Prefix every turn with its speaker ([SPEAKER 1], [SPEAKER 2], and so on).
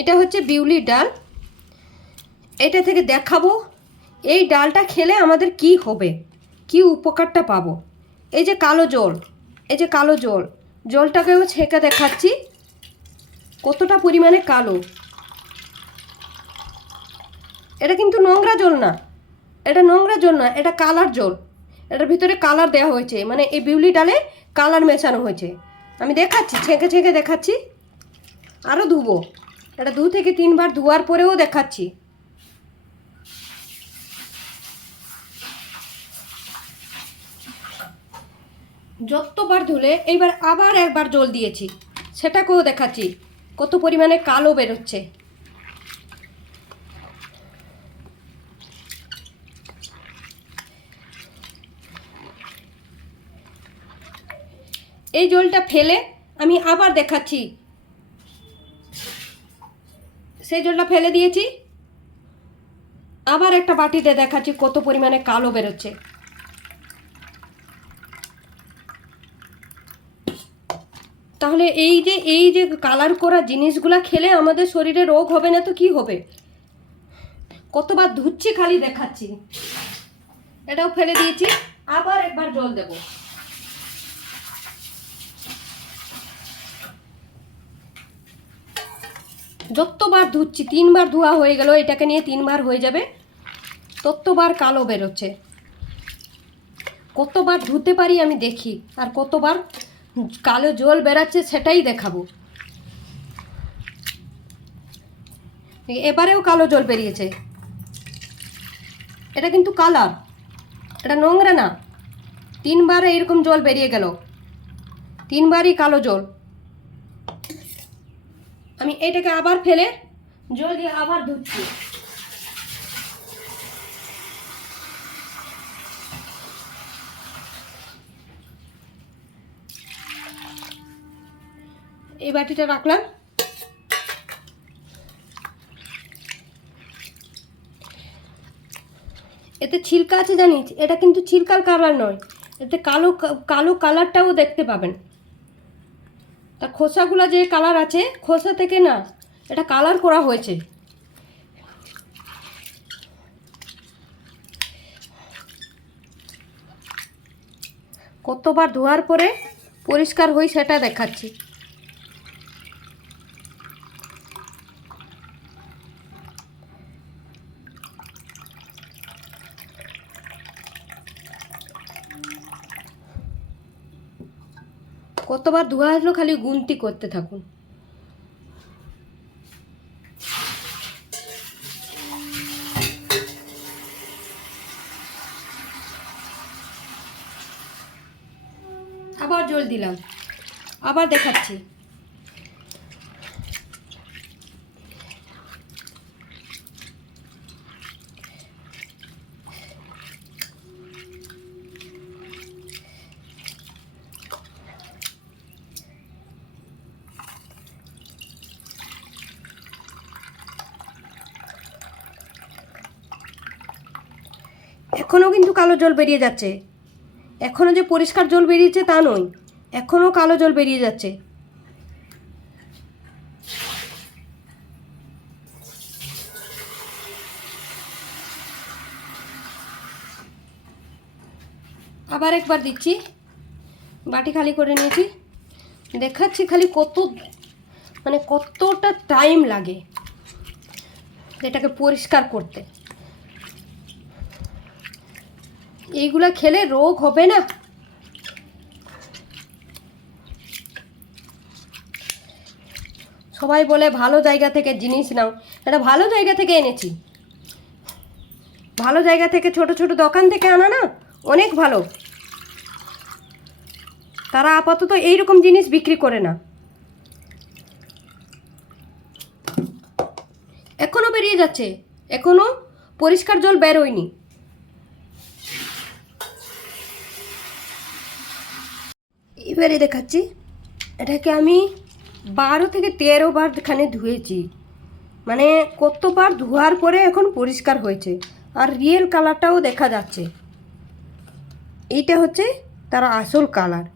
[SPEAKER 1] এটা হচ্ছে বিউলির ডাল। এটা থেকে দেখাবো, এই ডালটা খেলে আমাদের কি হবে, কি উপকারটা পাবো। এই যে কালো জল, এই যে কালো জল, জলটাকেও ছেঁকে দেখাচ্ছি। কতটা পরিমাণে কালো। এটা কিন্তু নোংরা জল না, এটা নোংরা জল না, এটা কালার জল। এটার ভিতরে কালার দেওয়া হয়েছে মানে এই বিউলি ডালে কালার মেশানো হয়েছে। আমি দেখাচ্ছি, ছেঁকে ছেঁকে দেখাচ্ছি। আরও ধুবো এটা দু থেকে তিনবার ধোয়ার পরেও দেখাচ্ছি। যতবার ধুলে এইবার আবার একবার জল দিয়েছি, সেটাকেও দেখাচ্ছি, কত পরিমাণে কালো বেরোচ্ছে। এই জলটা ফেলে আমি আবার দেখাচ্ছি সেই জলটা ফেলে দিয়েছি। আবার একটা বাটিতে দেখাচ্ছি কত পরিমাণে কালো বেরোচ্ছে। তাহলে এই যে এই যে কালার করা জিনিসগুলা খেলে আমাদের শরীরে রোগ হবে না তো কি হবে? কতবার ধুচ্ছি খালি দেখাচ্ছি। এটাও ফেলে দিয়েছি। আবার একবার জল দেব। যতবার ধুচ্ছি, তিনবার ধোয়া হয়ে গেল এটাকে নিয়ে তিনবার হয়ে যাবে। ততবার কালো বেরোচ্ছে। কতবার ধুতে পারি আমি দেখি, আর কতবার কালো জল বেরাচ্ছে সেটাই দেখাবো। এবারেও কালো জল বেরিয়েছে। এটা কিন্তু কালার, এটা নোংরা না। তিনবার এরকম জল বেরিয়ে গেল। তিনবারই কালো জল। আমি এটাকে আবার ফেলে জল দিয়ে আবার ধুচ্ছি। এই বাটিটা রাখলাম। এতে ছিলকা আছে জানিস? এটা কিন্তু ছিলকার কালার নয়। এতে কালো কালো কালারটাও দেখতে পাবেন। তার খোসাগুলো যে কালার আছে, খোসা থেকে না এটা কালার করা হয়েছে। কতবার ধোয়ার পরে পরিষ্কার হই সেটা দেখাচ্ছি। কতবার ধোয়া আসলো খালি গুনতি করতে থাকুন। আবার জল দিলাম। আবার দেখাচ্ছি। এখনও কিন্তু কালো জল বেরিয়ে যাচ্ছে। এখনও যে পরিষ্কার জল বেরিয়েছে তা নয়, এখনও কালো জল বেরিয়ে যাচ্ছে। আবার একবার দিচ্ছি। বাটি খালি করে নিয়েছি। দেখাচ্ছি খালি কত মানে কতটা টাইম লাগে এটাকে পরিষ্কার করতে। এইগুলা খেলে রোগ হবে না। সবাই বলে ভালো জায়গা থেকে জিনিস নাও। এটা ভালো জায়গা থেকে এনেছি। ভালো জায়গা থেকে ছোট ছোট দোকান থেকে আনা না, অনেক ভালো। তারা আপাতত এইরকম জিনিস বিক্রি করে না। এখনও বেরিয়ে যাচ্ছে। এখনও পরিষ্কার জল বেরোয়নি। এবারে দেখাচ্ছি। এটাকে আমি বারো থেকে তেরো বার খানে ধুয়েছি। মানে কতবার ধোয়ার পরে এখন পরিষ্কার হয়েছে। আর রিয়েল কালারটাও দেখা যাচ্ছে। এইটা হচ্ছে তার আসল কালার